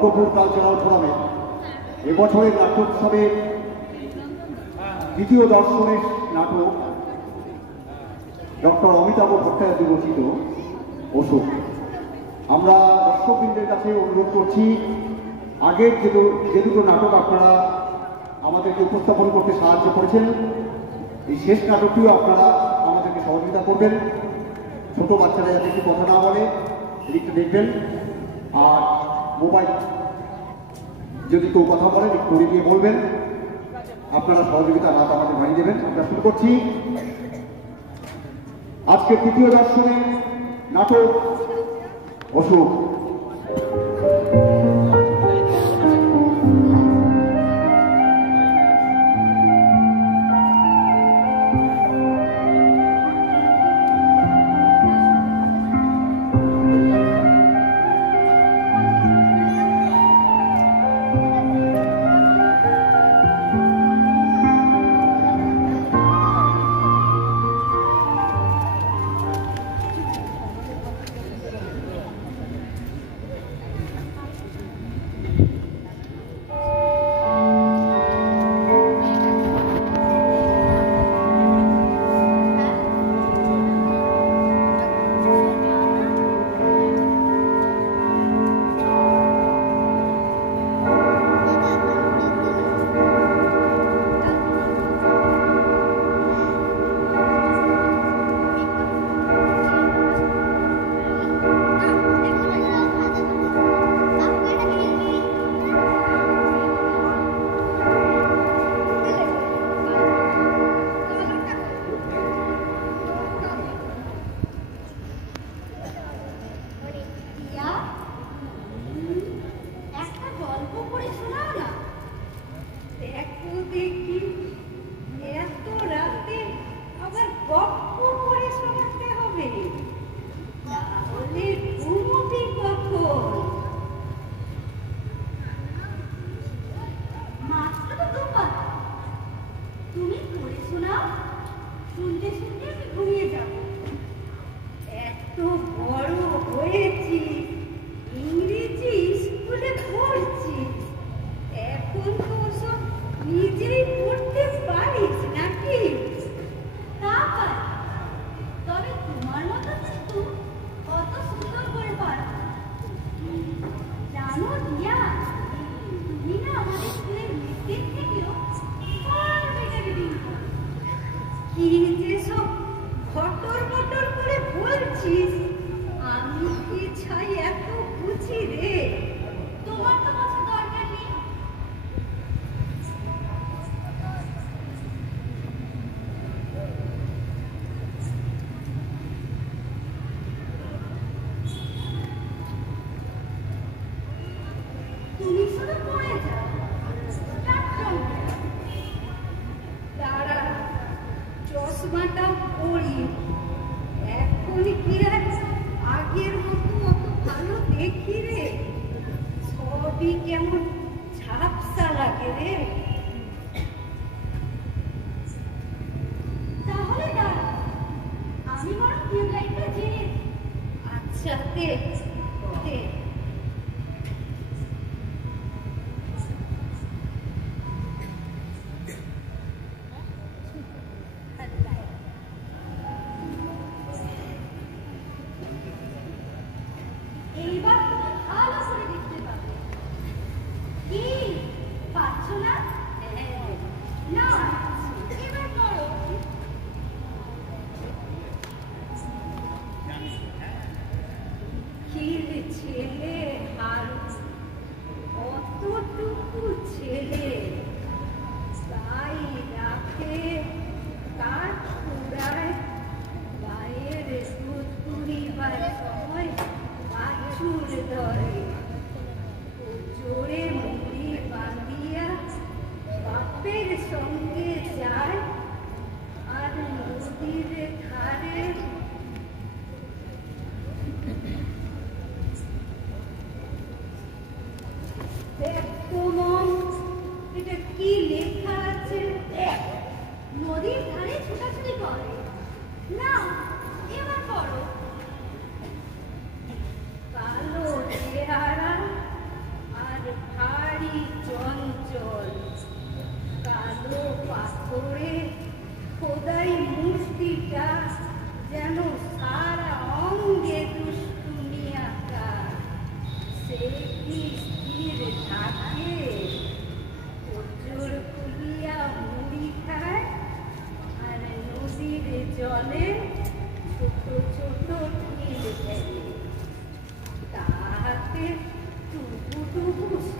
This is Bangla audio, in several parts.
অর্কপুর কালচারাল ফোরামে এবছরের নাট্যোৎসবের দ্বিতীয় দর্শনের নাটক ডক্টর অমিতাভ ভট্টাচার্য রচিত অশোক। আমরা দর্শকবৃন্দের কাছে অনুরোধ করছি, আগের যে দুটো নাটক আপনারা আমাদেরকে উপস্থাপন করতে সাহায্য করেছেন, এই শেষ নাটকটিও আপনারা আমাদেরকে সহযোগিতা করবেন। ছোট বাচ্চারা যাতে একটু কথা না বলে এদিকটা দেখবেন, আর মোবাইল যদি কেউ কথা বলেন একটু করে দিয়ে বলবেন, আপনারা সহযোগিতার হাত আমাদের বাড়িয়ে দেবেন। আমরা শুরু করছি আজকের তৃতীয় দর্শনে নাটক অশোক।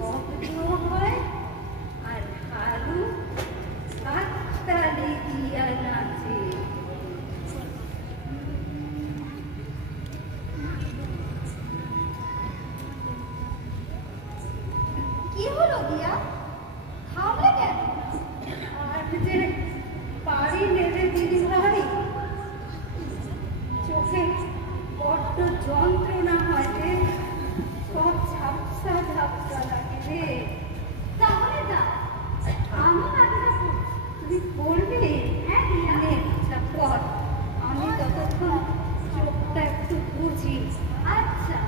শব্দ হয় আর হারু হাততালি দিয়া নাচে। কি হলো দিয়া? থামলে কেন? আর যে পারি নেড়ে দিদি ভাই, চোখে বড্ড যন্ত্রণা হয় রে, সব ঝাপসা ঝাপসা লাগে রে। তাহলে যা, আমি নাটকটা করছি। তুই করবি? হ্যাঁ দিয়া। নে, আচ্ছা কর, আমি ততক্ষণ চোখটা একটু বুঝি। আচ্ছা।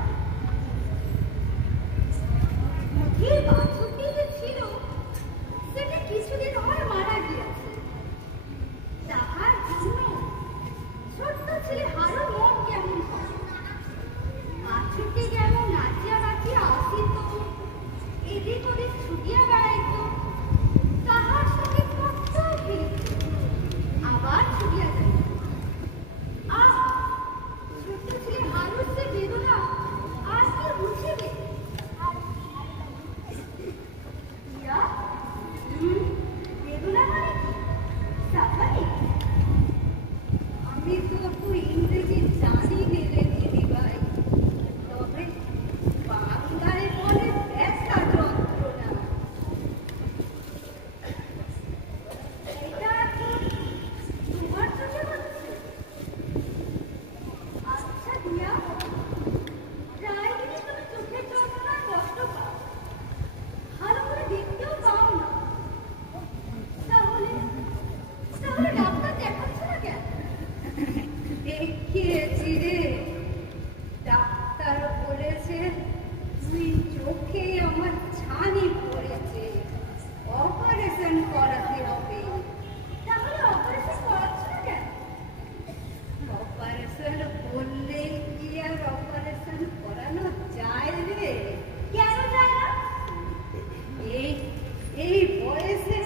মুঠির বাছুরটি যে ছিল সেটা কিছুদিন হয় মারা গিয়েছে। তাহার জন্য ছোট্ট ছেলে হারু মন কেমন করে। বাছুরটি কেমন নাচিয়া নাচিয়া আসিত, এদিক ওদিক ছুটিয়া বেড়াইত, তাহার সঙ্গে কত খেলিত, আবার ছুটিয়া যাইত। আহ, ছোট্ট ছেলে হারুর যে বেদনা আর কি বুঝিবে? ইয়া, বেদনা মানে কি? সাফারি? আমি তো তুই ইংরেজি জানি নে রে দিদি ভাই, তবে বাংলায় বলে ব্যথা যন্ত্রণা। এটা কি তোমার চোখে হচ্ছে? আচ্ছা দিয়া, প্রায় দিনই তুমি চোখের যন্ত্রণায় কষ্ট পাও, ভালো করে দেখতেও পাও না। তাহলে তাহলে ডাক্তার দেখাচ্ছ না কেন? দেখিয়েছি রে, ডাক্তার বলেছে তুই চোখে আমার ছানি পড়েছে, অপারেশন করাতে হবে। তাহলে অপারেশন করাচ্ছ না কেন? অপারেশন করলে কি আর অপারেশন করানো যায় রে? কেন যায় না? এই এই বয়সে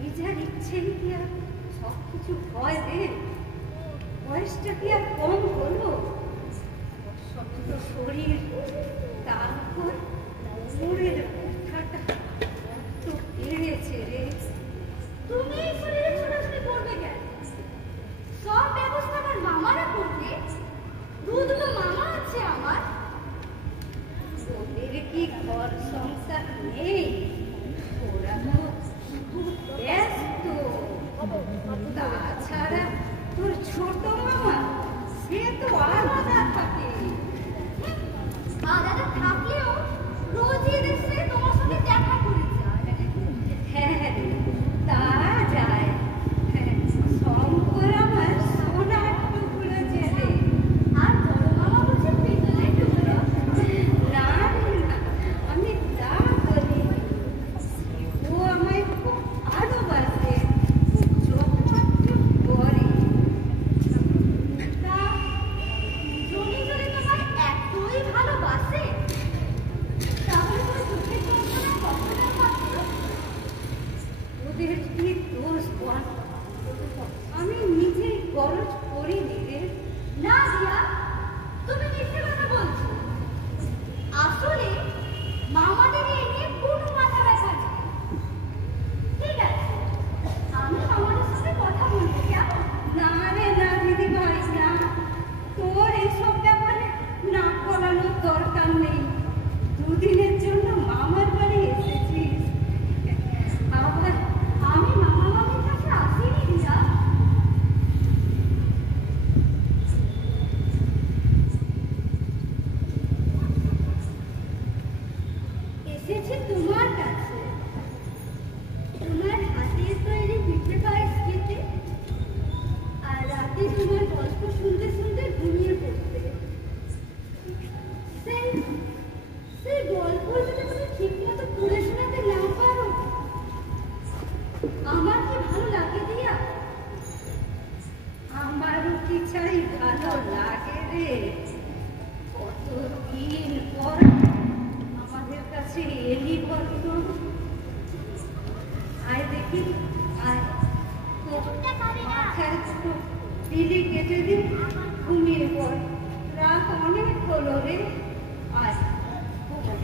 নিজের ইচ্ছেই কি আর সবকিছু হয় রে? বয়সটা কি আর কম হলো? শক্ত শরীর, তারপর কোমরের ব্যথাটা কত বেড়েছে রে। তুমি এই শরীরে ছোটাছুটি করবে কেন? সব ব্যবস্থা আমার মামারা করবে। দুটো মামা আছে আমার। ওদের কি ঘর সংসার নেই? ওরা তো খুব ব্যস্ত। তাছাড়া তোর ছোট মামা, সে তো আলাদা থাকে। আলাদা থাকলেও রোজই এসে তোমার সঙ্গে দেখা করে যায়। হ্যাঁ, তা যায়। হ্যাঁ, শঙ্কর আমার সোনার টুকরো ছেলে। আর বড় মামা বলছে পিতলের টুকরো। না না, আমি তা বলি, ও আমায় খুব ভালোবাসে, খুব যত্ন করে। তা জনি যদি তোমায় এতই ভালোবাসে, তাহলে তোমার চোখের যন্ত্রণা কতটা পাচ্ছ? ওদের কি দোষ বল? আমি নিজেই গরজ করিনি রে। না দিয়া, তুমি মিথ্যে কথা বলছো। আসলে মামাদের এই নিয়ে কোনো মাথা ব্যথা নেই। ঠিক আছে, আমি মামাদের সাথে কথা বলবো, কেমন? না রে না দিদি ভাই, না, তোর এইসব ব্যাপারে না করানোর দরকার নেই। দুদিনের জন্য মামার বাড়ি এসেছিস, আবার আমি মামা মামির কাছে আসিনি দিয়া। এসেছি তোমার কাছে, তোমার হাতের তৈরি পিঠে পায়েস খেতে, আর রাতে তোমার গল্প শুনতে শুনতে ঘুমিয়ে পড়তে। সেই সেই গল্প যদি তুমি ঠিক মতো পড়ে শোনাতে না পারো, আমার কি ভালো লাগে দিয়া? আমারও কি চাই ভালো লাগে রে। কতদিন পর আমাদের কাছে এলি বলতো। আয় দেখি, আয়, মাথায় দুটো বিলি কেটে দিন, ঘুমিয়ে পড়, রাত অনেক হলো রে। আয়, ঘুমো।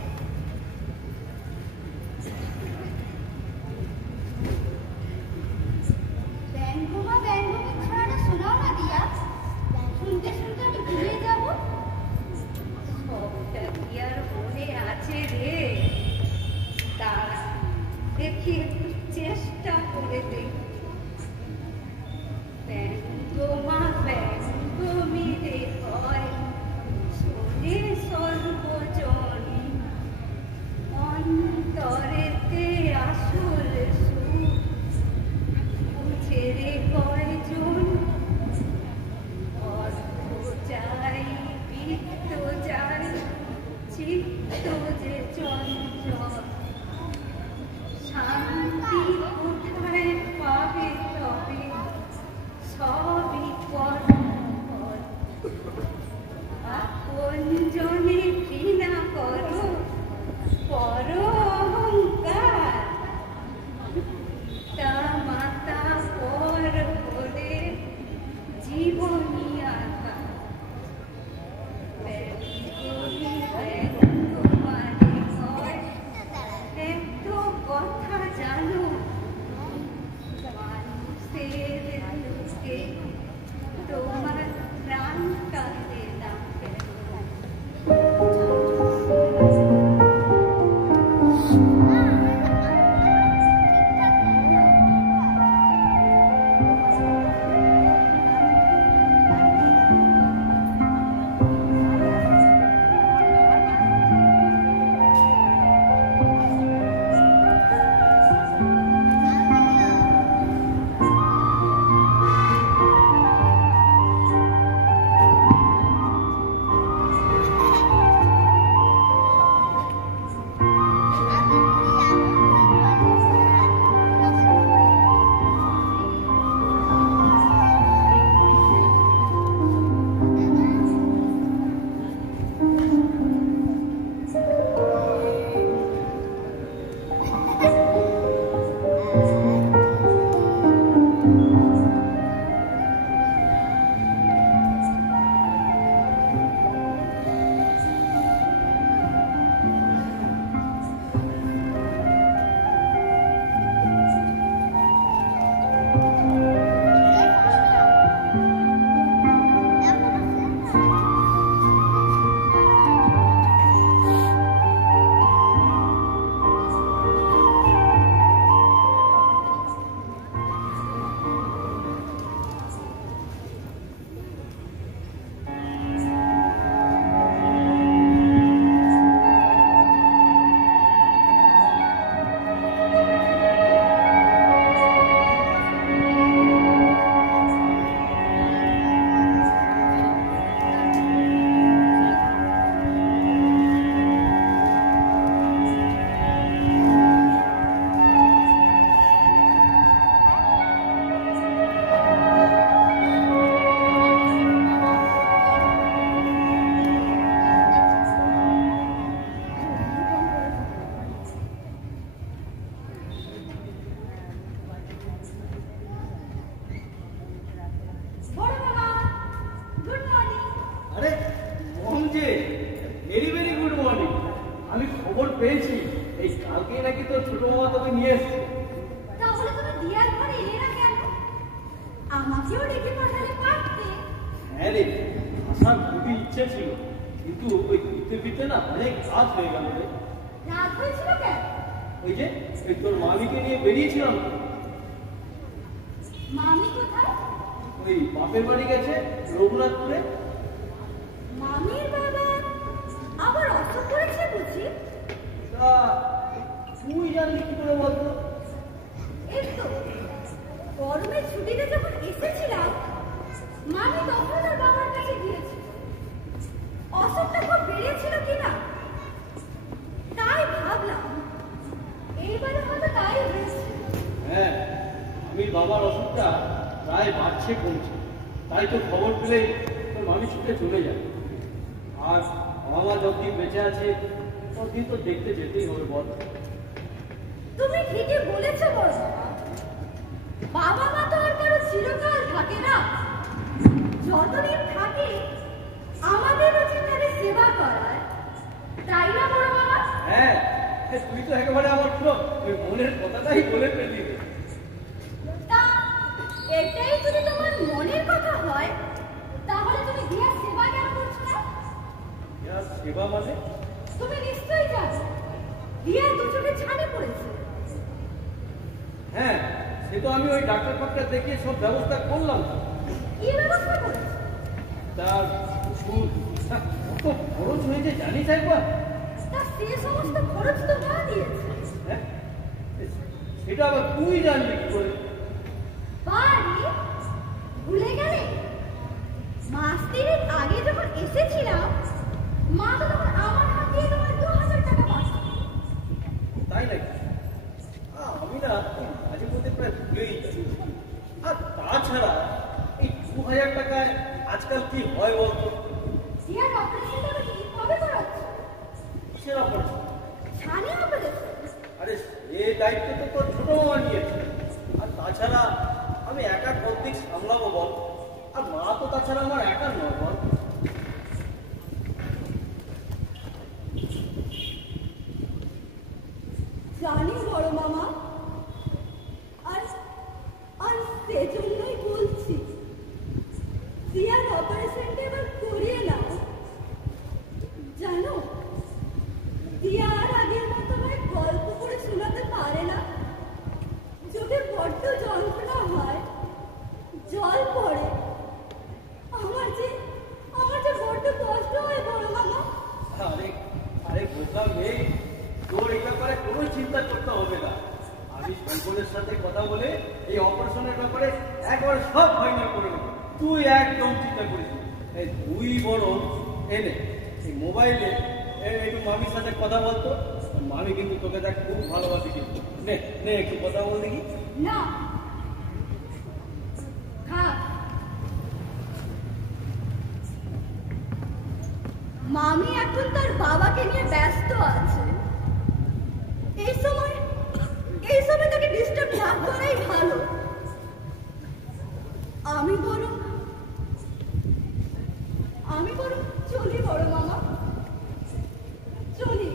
এই কালকে নাকি তোর ছোট মামা তোকে নিয়ে এসছে। তাহলে তুমি দিয়ার ঘরে এলে না কেন? আমাকেও ডেকে পাঠালে পারতে। হ্যাঁ রে, আসার খুবই ইচ্ছে ছিল, কিন্তু ওই ঘুরতে ফিরতে না অনেক রাত হয়ে গেল রে। রাত হয়েছিল কেন? ওই যে ওই তোর মামিকে নিয়ে বেরিয়েছিলাম, মামি কোথায়? ওই বাপের বাড়ি গেছে রঘুনাথপুরে। মামির বাবা আবার অসুখ করেছে বুঝি? তা তুই জানলি কি করে বলতো? এই তো গরমের ছুটিতে যখন এসেছিলাম, মামি তখন ওর বাবার কাছে গিয়েছিল। অসুখটা খুব বেড়েছিল কিনা তাই ভাবলাম এইবারে হয়তো তাই হয়েছে। হ্যাঁ, আমি বাবার অসুখটা প্রায় বাড়ছে কমছে, তাই তো খবর পেলে তোর মামি ছুটে চলে যায়। আর বাবা যতদিন বেঁচে আছে ততদিন তো দেখতে যেতেই হবে বল। তুমি ঠিকই বলেছ বড় বাবা মা তো আর কারো চিরকাল থাকে না। যতদিন থাকে আমাদের উচিত তাদের সেবা করার, তাই না বড় বাবা? হ্যাঁ, তুই তো একেবারে আমার পুরো ওই মনের কথাটাই বলে ফেললি। তা এটাই যদি তোমার মনের কথা হয়, তাহলে তুমি দিয়ার সেবা কেন করছো না? সেবা মানে? তুমি নিশ্চয়ই জানো দিয়ার দু চোখে ছানি পড়েছে। হ্যাঁ, সে তো আমি ওই ডাক্তার ফাক্তার দেখিয়ে সব ব্যবস্থা করলাম। কি ব্যবস্থা করেছে? তার ওষুধ কত খরচ হয়েছে জানিস একবার? তা সে সমস্ত খরচ তো মা দিয়েছে। হ্যাঁ, সেটা আবার তুই জানবি কি করে? বাড়ি ভুলে গেলে? মাস তিনেক আগে যখন এসেছিলাম, মা তো তখন আমার হাত দিয়ে তোমার 2000 টাকা পাঠালো। তাই নাকি? আমি না মাঝে মধ্যে প্রায় ভুলেই যাই। আর তাছাড়া এই 2000 টাকায় আজকাল কি হয় বলতো? দিয়ার অপারেশনটা তুমি কবে করাচ্ছ? কিসের অপারেশন? ছানি অপারেশন? আরে এই দায়িত্ব তো তোর ছোট মামা নিয়েছে। আর তাছাড়া আমি একা কতদিক সামলাবো বল? আর মা তো তাছাড়া আমার একা নয় বল। জানি বড় মামা, আর আর সেজন্যই বলছি দিয়ার অপারেশনটা এবার করিয়ে নাও। জানো দিয়া আর আগের মতো আমায় গল্প করে শোনাতে পারে না। চোখে বড্ড যন্ত্রণা হয়, জল পড়ে। আমার যে বড্ড কষ্ট হয় বড় মামা। আরে আরে বুঝলাম নেই, তোর এই ব্যাপারে কোনো চিন্তা করতে হবে না। আমি শঙ্করের সাথে কথা বলে এই অপারেশনের ব্যাপারে একবার সব ফাইনাল করে নেব। তুই একদম চিন্তা করিস না। এই তুই বরং এনে এই মোবাইলে একটু মামির সাথে কথা বলতো। মামি কিন্তু তোকে দেখ খুব ভালোবাসি, কিন্তু নে নে একটু কথা বল দেখি। না থাক, মামি এখন তার বাবাকে নিয়ে ব্যস্ত আছে। এই সময় তাকে ডিস্টার্ব না করাই ভালো। আমি বরং চলি বড় মামা, চলি।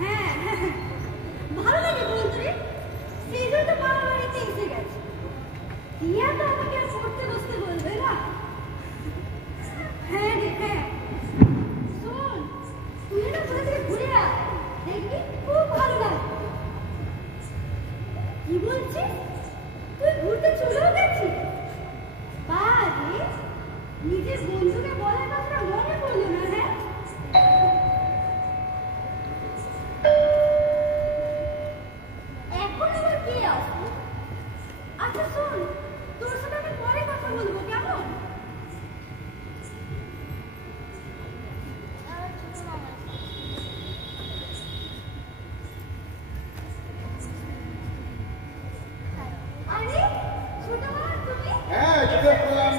হ্যাঁ, ভালো লাগে বন্ধুরে, সেই জন্য তো মামা বাড়িতে এসে গেছে। টিয়া তো আমাকে আর পড়তে বসতে বলবে না। হ্যাঁ রে, হ্যাঁ। শোন, তুই না ঘুরে থেকে ঘুরে আয়, দেখবি খুব ভালো লাগে। কি বলছিস? তুই ঘুরতে চলেও গেছিস? বারে, নিজের বন্ধুকে বলার কথা মনে পড়লো না, হ্যাঁ? এখন আবার কে আসবে? আচ্ছা শোন, তোর সাথে আমি পরে কথা বলবো, কেমন? আরে ছোট মামা, তুমি? হ্যাঁ, চলে আসলাম।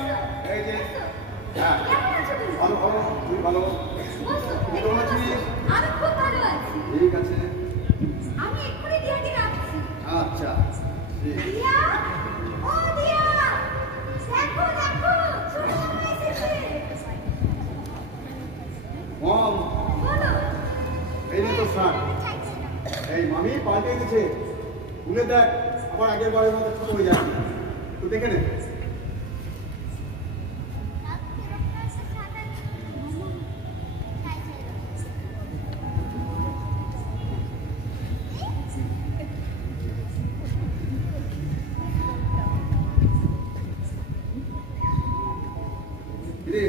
এই যে, হ্যাঁ, কেমন আছো তুমি? ভালো ভালো, তুই ভালো? বসো, তুই কেমন আছিস? আমি খুব ভালো আছি। ঠিক আছে। আমি এক্ষুনি দিয়াকে রাখছি। আচ্ছা, ঠিক। দিয়া, ও দিয়া, দেখো দেখো, ছোট মামা এসেছে। মম, বলো। এই নে তোর শার্ট। এই মামি পাল্টে গেছে, খুলে দেখ, আবার আগের বারের মতো ছোট হয়ে যায়। তুই দেখে নে। কিরে,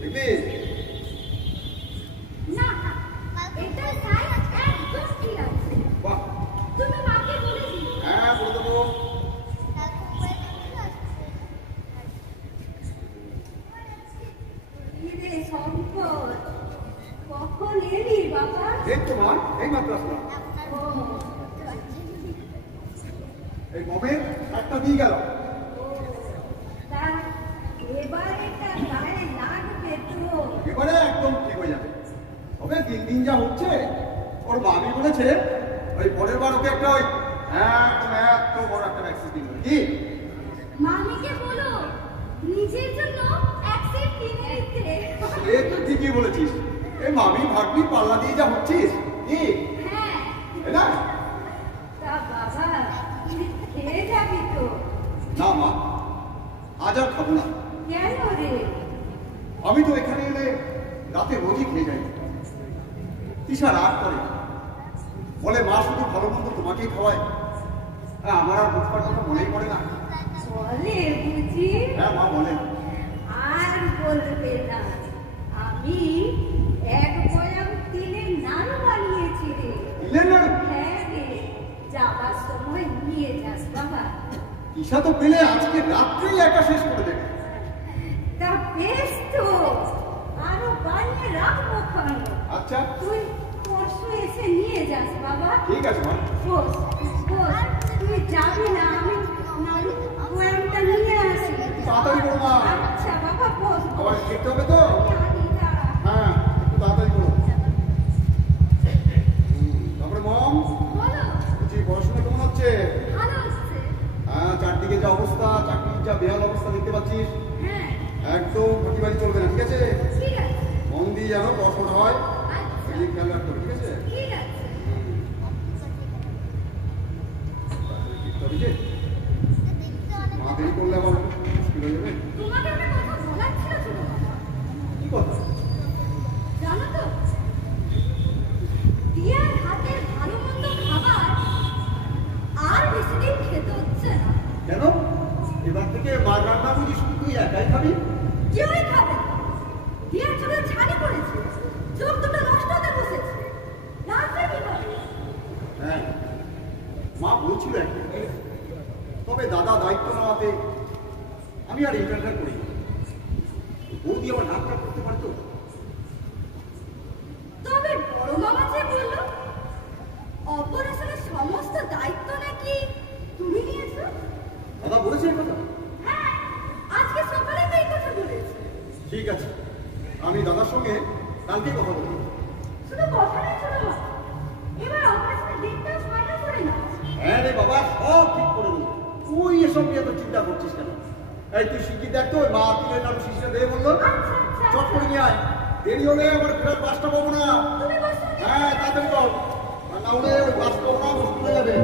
দেখবি? না, এটা সাইজ একদম ঠিক আছে। বাহ, তুমি মাকে বলে দিও। হ্যাঁ, বলে দেবো। কিরে শঙ্কর, কখন এলি বাবা? এই তো মা, এই মাত্র আসলাম। ও, এই মমের একটা দিয়ে গেল। তা এবার এটা গায়ে লাগবে তো? এবারে একদম ঠিক হয়ে যাবে। তবে দিন দিন যা হচ্ছে, ওর মামি বলেছে ওই পরের বার ওকে একটা ওই একদম এত বড় একটা ভ্যাকসিন দিল। কি? মামিকে বলো নিজের জন্য এক সেট কিনে দিতে। এ তো ঠিকই বলেছিস। এই মামি ভাগ্নি পাল্লা দিয়ে যা হচ্ছিস, কি? হ্যাঁ, তাই না? তা বাবা, খেয়ে যাবি তো? না মা, আজ আর খাবো না। কেন রে? আমি তো এখানে এলে রাতে রোজই খেয়ে যাই। তিশা রাগ করে, বলে মা শুধু ভালো মন্দ তোমাকেই খাওয়ায়। হ্যাঁ, আমার আর বুঝবার কথা মনেই পড়ে না। বলে বুঝি? হ্যাঁ মা বলে। আর বলবে না, আমি এক বয়াম তিলের নাড়ু বানিয়েছি রে। দিলেন না? হ্যাঁ রে, যাবার সময় নিয়ে যাস বাবা। তিশা তো পেলে আজকে রাত্রেই একা শেষ করে দেবে। তা বেশ তো, আরো বানিয়ে রাখবো খানো। আচ্ছা, তুই পরশু এসে নিয়ে যাস বাবা। ঠিক আছে মা। বস বস, তুই যাবি না, আমি নাড়ু বয়ামটা নিয়ে আসি। তাড়াতাড়ি করো মা। আচ্ছা বাবা, বস আবার বস। খেতে হবে তো? জানি, দাঁড়া। হ্যাঁ, একটু তাড়াতাড়ি করো। তারপরে মম, বলো। বলছি পড়াশোনা কেমন হচ্ছে? ভালো হচ্ছে। হ্যাঁ, চারদিকে যা অবস্থা, চাকরির যা বেহাল অবস্থা দেখতে পাচ্ছিস, হ্যাঁ, একদম ফাঁকিবাজি চলবে না, ঠিক আছে? ঠিক আছে। মন দিয়ে যেন পড়াশোনা হয়, আচ্ছা, এই খেয়াল রাখতে হবে, ঠিক আছে? ঠিক আছে। তাড়াতাড়ি ফিরতে হবে যে। মা দেরি করলে আবার মুশকিল হয়ে যাবে। তোমাকে একটা কথা বলার ছিল ছোট মামা। কি কথা? জানো তো, টিয়ার হাতের ভালো মন্দ খাবার আর বেশি দিন খেতে হচ্ছে না। কেন? এবার থেকে মার রান্না বুঝি শুধু তুই একাই খাবি? কেউই খাবে না। টিয়ার চোখে ছানি পড়েছে, চোখ দুটো নষ্ট হতে বসেছে। রাত্রে কি করে? হ্যাঁ, মা বলছিল একদিন। তবে দাদা দায়িত্ব নেওয়াতে আমি আর ইন্টারফেয়ার করি। বৌদি আবার নাক কাট করতে পারতো। তবে বড় মামা যে বললো অপারেশনের সমস্ত দায়িত্ব নাকি তুমি নিয়েছো। দাদা বলেছে এই কথা? হ্যাঁ, আজকে সকালে তো এই কথা বলেছে। ঠিক আছে, আমি দাদার সঙ্গে কালকেই কথা বলবো। শুধু কথা নেই ছোট মামা, এবার অপারেশনের ডেটটাও ফাইনাল করে না। হ্যাঁ রে বাবা, সব ঠিক করে দেবো। তুই এসব নিয়ে তো চিন্তা করছিস কেন? এই তুই শিখি দেখ তো, মা তুলে নাড়ু শিশিটা দেবে বললো। আচ্ছা, আচ্ছা, চট করে নিয়ে আয়, দেরি হলে আবার ফেরার বাসটা পাবো না। তুমি বসো। হ্যাঁ, তাহলে ওই বাস পাবো না, মুশকিল হয়ে যাবে।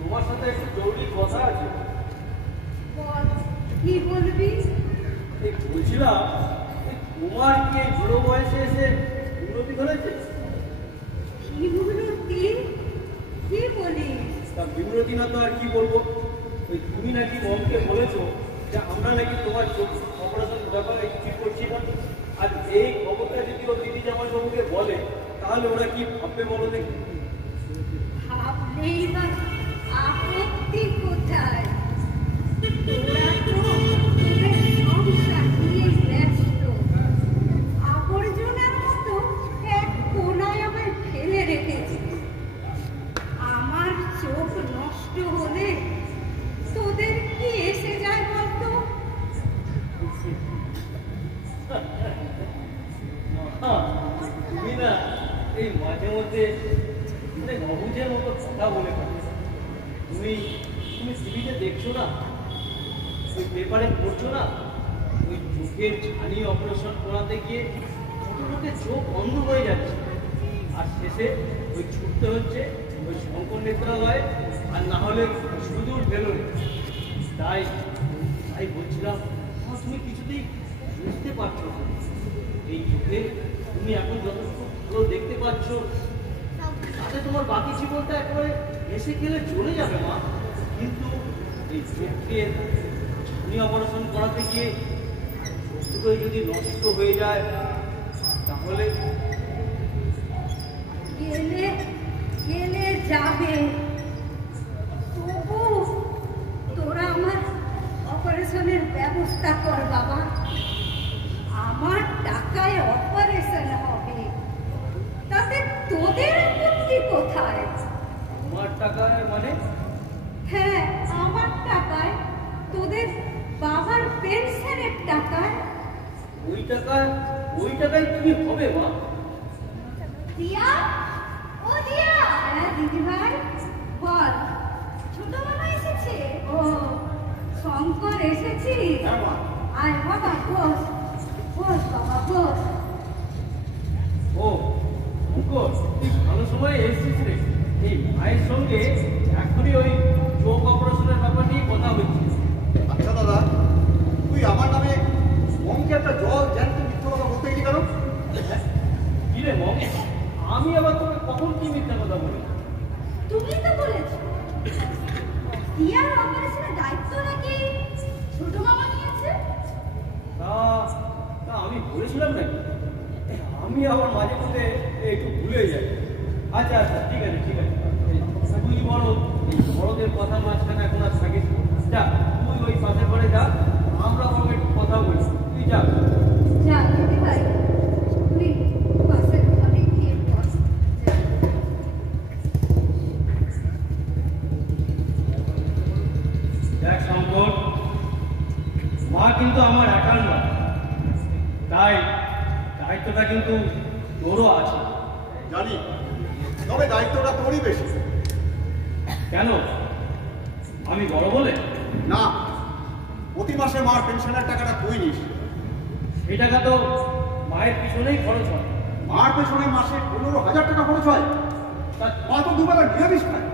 তোমার সাথে একটু জরুরি কথা আছে। কি বলবি? বলছিলাম তোমার কি বুড়ো বয়সে এসে উন্নতি করেছে? কি উন্নতি? কি বলিস? তা বিমরতি না তো আর কি বলবো। ওই তুমি নাকি মমকে বলেছো যে আমরা নাকি তোমার চোখ অপারেশন ব্যাপারে ঠিক করছি না। আর এই খবরটা যদি ও দিদি জামাই বাবুকে বলে তাহলে ওরা কি ভাববে বলো দেখি? ভাবলেই বা আপত্তি কোথায়? তোরা তো তোদের সংসার নিয়ে ব্যস্ত। আবর্জনার মতো এক কোনায় আমায় ফেলে রেখেছিস। আমার চোখ নষ্ট হলে তোদের কি এসে যায় বলতো? তুমি না এই মাঝে মধ্যে অবুঝের মতো কথা বলে থাকো। তুমি টিভিতে দেখছো না, ওই পেপারে পড়ছো না, ওই চোখের ছানি অপারেশন করাতে গিয়ে ছোট লোকের চোখ বন্ধ হয়ে যাচ্ছে, আর শেষে ওই ছুটতে হচ্ছে ওই শঙ্কর নেত্রালয় আর না হলে সুদূর বেরোলে। তাই বলছিলাম তুমি কিছুতেই বুঝতে পারছো না এই চোখে তুমি এখন যথেষ্ট ভালো দেখতে পাচ্ছ, তাতে তোমার বাকি জীবনটা একেবারে এসে গেলে চলে যাবে মা। কিন্তু এই চোখের ছানি অপারেশন করাতে গিয়ে চোখগুলো যদি নষ্ট হয়ে যায় তাহলে গেলে যাবে। তবু তোরা আমার অপারেশনের ব্যবস্থা কর বাবা। আমার টাকায় অপারেশন হবে, তাতে তোদের আপত্তি কোথায়? আমার টাকায় মানে? হ্যাঁ, আমার টাকায়, তোদের বাবার পেনশনের টাকায়। ওই টাকায় কি হবে মা? দিয়া, ও দিয়া। হ্যাঁ দিদি ভাই বল। ছোট মামা এসেছে। ও শঙ্কর এসেছিস? আয় বাবা বস, বস বাবা বস। ও শঙ্কর, তুই ভালো সময় এসেছিস রে। এই মায়ের সঙ্গে এখনই ওই চোখ অপারেশনের ব্যাপার নিয়ে কথা হচ্ছে। আচ্ছা দাদা, তুই আমার নামে মমকে একটা জল জ্যান্ত মিথ্যা কথা বলতে গেলি কেন? কি রে মম, আমি আবার তোকে কখন কি মিথ্যা কথা বলি? তুমি তো বলেছো দিয়ার অপারেশনের দায়িত্ব নাকি ছোট মামা নিয়েছে। তা আমি বলেছিলাম নাকি? আমি আবার মাঝে মধ্যে একটু ভুলে যাই। আচ্ছা ঠিক আছে তুই বড়, এই বড়দের কথা মাঝখানে এখন আর থাকিস যা, তুই ওই পাশের ঘরে যা, আমরা বরং একটু কথা বলি। তুই যা যা দিদি ভাই, তুই পাশের ঘরে গিয়ে বস। জানি, তবে দায়িত্বটা তোরই বেশি। কেন? আমি বড় বলে? না, প্রতি মাসে মার পেনশনের টাকাটা তুই নিস। সেই টাকা তো মায়ের পিছনেই খরচ হয়। মার পেছনে মাসে 15,000 টাকা খরচ হয়, মা তো দুবেলা নিরামিষ খায়।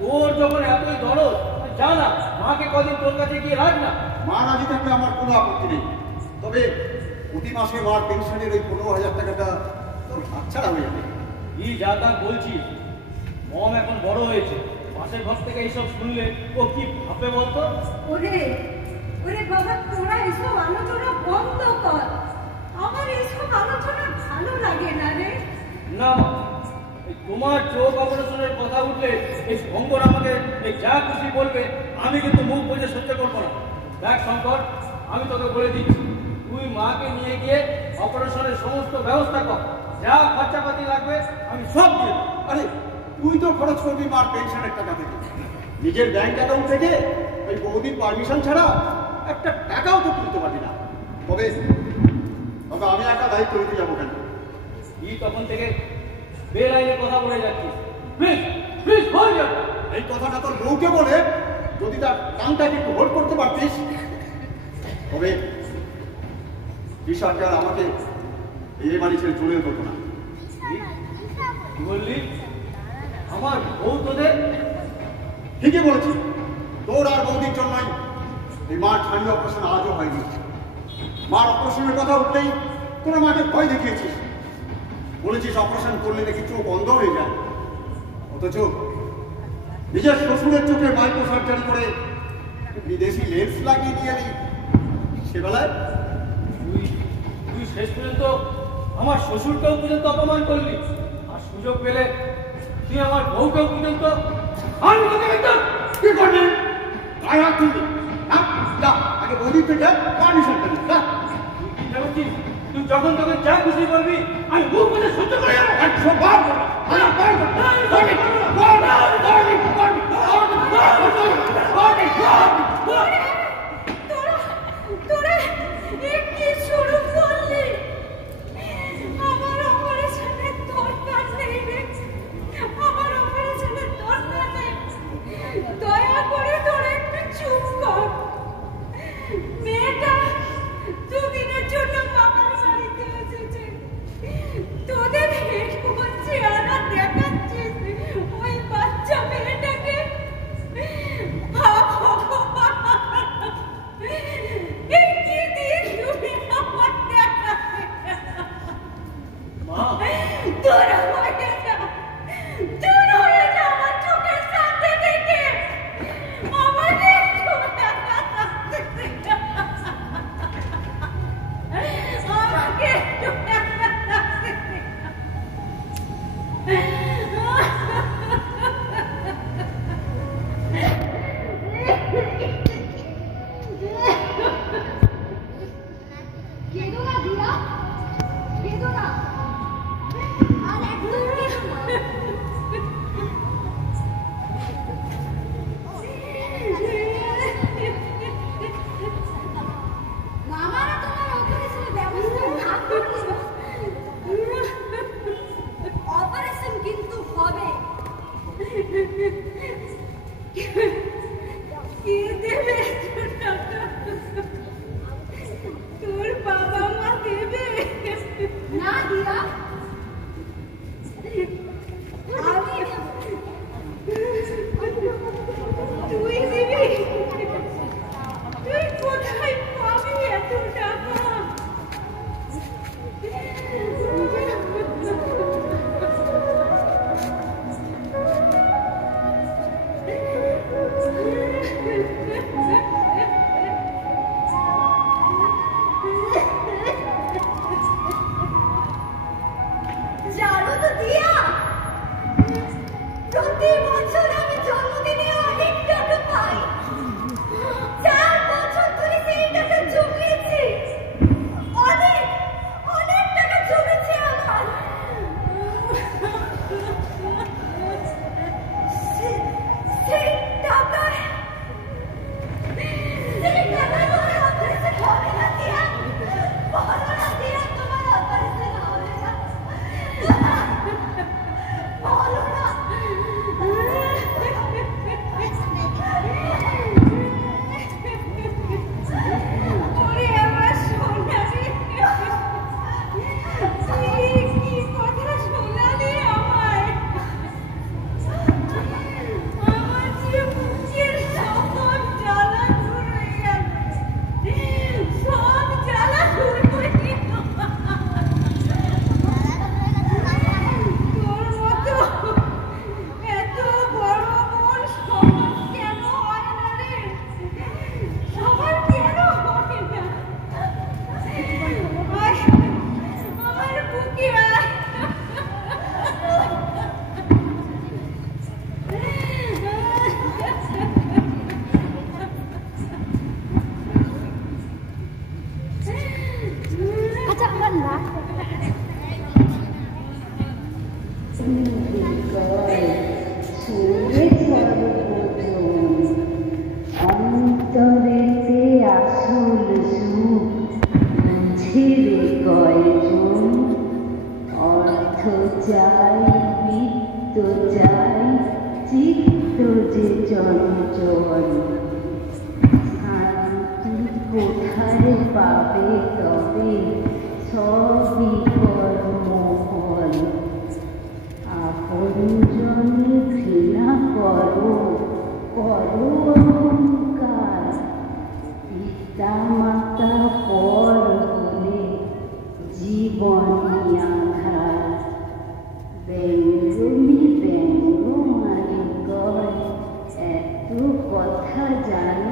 তোর যখন এতই দরদ, যা না মাকে কদিন তোর কাছে গিয়ে রাখ না। মা রাজি থাকলে আমার কোনো আপত্তি নেই, তবে প্রতি মাসে মার পেনশনের ওই 15,000 টাকাটা তোর হাতছাড়া হয়ে যাবে। কি যা তা বলছিস? মম এখন বড় হয়েছে, পাশের ঘর থেকে এইসব শুনলে ও কি ভাবে বলতো? ওরে ওরে বাবা, তোরা এসব আলোচনা বন্ধ কর। আমার এসব আলোচনা ভালো লাগে না রে। না, এই তোমার চোখ অপারেশনের কথা উঠলে এই শঙ্কর আমাকে এই যা খুশি বলবে, আমি কিন্তু মুখ বুঝে সহ্য করবো না। দেখ শঙ্কর, আমি তোকে বলে দিচ্ছি, তুই মাকে নিয়ে গিয়ে অপারেশনের সমস্ত ব্যবস্থা কর। যা খরচাপাতি লাগবে আমি সব দিয়ে দেবো। আরে তুই তো খরচ করবি মার পেনশনের টাকা থেকে, নিজের ব্যাংক অ্যাকাউন্ট থেকে ওই বৌদির পারমিশন ছাড়া একটা টাকাও তো তুলতে পারবি না। তবে তবে আমি একটা দায়িত্ব নিতে যাবো কেন? তুই তখন থেকে বেলাইনে কথা বলে যাচ্ছিস। প্লিজ প্লিজ হয়ে যাবে। এই কথাটা তোর বউকে বলে যদি তার কানটাকে একটু হোল্ড করতে পারতিস, তবে বিশাল আমাকে এই বাড়ি ছেড়ে চলে যেত না। কি বললি? আমার বউ তোদের? ঠিকই বলেছি, তোর আর বৌদির জন্যই এই মার ঠান্ডি অপারেশন আজও হয়নি। মার অপারেশনের কথা উঠলেই তোরা মাকে ভয় দেখিয়েছিস, বলেছিস অপারেশন করলে নাকি চোখ বন্ধ হয়ে যায়। অথচ নিজের শ্বশুরের চোখে মাইক্রো সার্জারি করে বিদেশি লেন্স লাগিয়ে দিয়ে এলি। সেবেলায় তুই শেষ পর্যন্ত আমার শ্বশুরকেও পর্যন্ত অপমান করলি, আর সুযোগ পেলে তুই আমার বউকেও পর্যন্ত। আমি তোকে একদম কি করবি? গায়ে হাত তুলবি না? যা আগে বৌদির থেকে পারমিশন করবি। তুই যখন তখন যা খুশি করবি আমি মুখ বুঝে সহ্য করে যাবো। একশো বার করবো। তোরা কি শুরু করলি? আমার অপারেশনের দরকার নেই রে, আমার অপারেশনের দরকার নেই। দয়া করে তোরা একটু চুপ কর। মেয়েটা দুদিনের জন্য বাবার বাড়িতে এসেছে, তোদের হেডফোন চেহারা দেখাচ্ছিস ওই বাচ্চা মেয়েটাকে। এই কি দিন তুমি আমার দেখাচ্ছি? মা, তোরা হয়ে যা, দূর হয়ে যা আমার চোখের সামনে থেকে। আমাকে একটু আমাকে একটু কেঁদো না দিয়া, কেঁদো না, আর একদম কেঁদো না। মামারা তোমার অপারেশনের ব্যবস্থা না করলে অপারেশন কিন্তু হবে। কে দেবে তোর বাবা মা দেবে? না দিয়া, আমি তুই দিবি? তুই কোথায় পাবি এত টাকা? অন্তরেতে আসল সুখ ছেড়ে কয়জন অর্থ চাই বৃত্ত চাই চিত্ত যে চঞ্চল শান্তি কোথায় পাবে তবে সবই কর্মফল আপনজন ঘৃণা করো করো অহংকার পিতা মাতা পর হলে জীবনী আধার ব্যঙ্গমি ব্যঙ্গ মানে কয় এত কথা জানি